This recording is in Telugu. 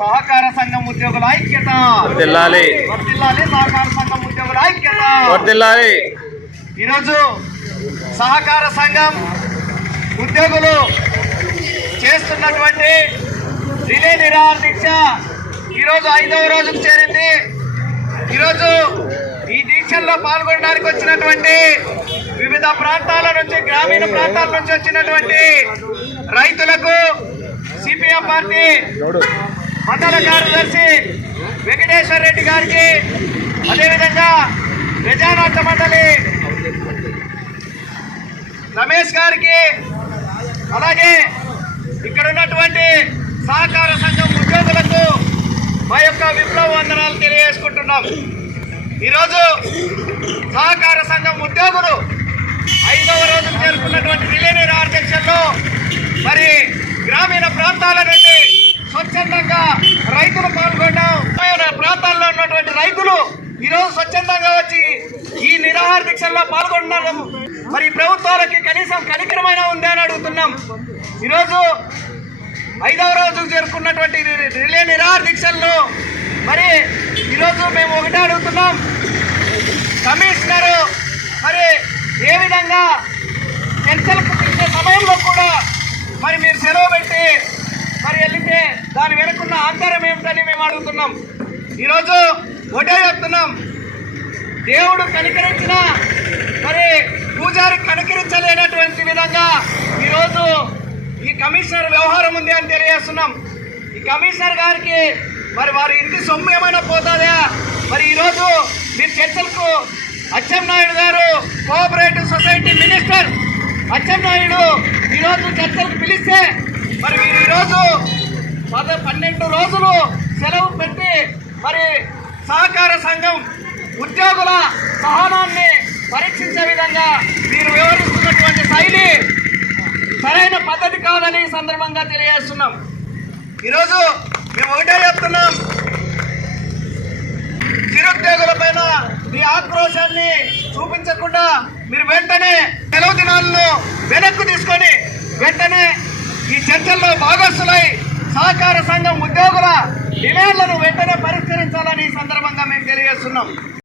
సహకార సంఘం ఉద్యోగుల ఐక్యత. వర్ధిల్లాలి వర్ధిల్లాలి సహకార సంఘం ఉద్యోగుల ఐక్యత. వర్ధిల్లాలి ఈరోజు సహకార సంఘం ఉద్యోగులు చేస్తున్నటువంటి రిలే నిరాహార దీక్ష ఈరోజు ఐదవ రోజుకు చేరింది. ఈరోజు ఈ దీక్షల్లో పాల్గొనడానికి వచ్చినటువంటి వివిధ ప్రాంతాల నుంచి గ్రామీణ ప్రాంతాల నుంచి వచ్చినటువంటి రైతులకు సిపిఎం పార్టీ మండల కార్యదర్శి వెంకటేశ్వర రెడ్డి గారికి అదేవిధంగా ప్రజానాథ మండలి రమేష్ గారికి అలాగే ఇక్కడ ఉన్నటువంటి సహకార సంఘం ఉద్యోగులకు మా యొక్క విప్లవ వందనాలు తెలియజేసుకుంటున్నాం. ఈరోజు సహకార సంఘం ఉద్యోగులు ఐదవ రోజు చేరుకున్నటువంటి విలేనీర్ అధ్యక్షుల్లో మరి స్వచ్ఛందంగా రైతులు పాల్గొన్నాం ప్రాంతాల్లో ఉన్నటువంటి రైతులు ఈరోజు స్వచ్ఛందంగా వచ్చి ఈ నిరాహార దీక్షల్లో పాల్గొన్నారు మరి ప్రభుత్వాలకి కనీసం కనికరమైన ఉంది అని అడుగుతున్నాం. ఈరోజు ఐదవ రోజు జరుపుకున్నటువంటి రిలే నిరాహార దీక్షల్లో మరి ఈరోజు మేము ఒకటే అడుగుతున్నాం. కమిషనరు మరి ఏ విధంగా చర్చలకు పిలిచే సమయంలో కూడా మరి మీరు సెలవు పెట్టి మరి వెళితే దాని వెనుకున్న ఆంతరం ఏమిటని మేము అడుగుతున్నాం ఈరోజు ఒకటే చెప్తున్నాం. దేవుడు కనికరించిన మరి పూజారి కనికరించలేనటువంటి విధంగా ఈరోజు ఈ కమిషనర్ వ్యవహారం ఉంది అని తెలియజేస్తున్నాం. ఈ కమిషనర్ గారికి మరి వారి ఇంటి సొమ్ము ఏమైనా పోతుందా? మరి ఈరోజు మీరు చర్చలకు అచ్చెన్నాయుడు గారు కోఆపరేటివ్ సొసైటీ మినిస్టర్ అచ్చెన్నాయుడు ఈరోజు చర్చలకు పిలిస్తే మరి మీరు ఈరోజు పద పన్నెండు రోజులు మరి సహకార సంఘం ఉద్యోగుల సహనాన్ని పరీక్షించే విధంగా మీరు వివరిస్తున్నటువంటి శైలి సరైన పద్ధతి కాదని ఈ సందర్భంగా తెలియజేస్తున్నాం. ఈరోజు మేము ఒకటే చెప్తున్నాం. నిరుద్యోగుల పైన మీ ఆక్రోశాన్ని చూపించకుండా మీరు వెంటనే సెలవు దినాలను వెనక్కు తీసుకొని వెంటనే ఈ చర్చల్లో భాగస్థులై సహకార సంఘం ఉద్యోగుల ఈ సందర్భంగా మేము తెలియజేస్తున్నాం.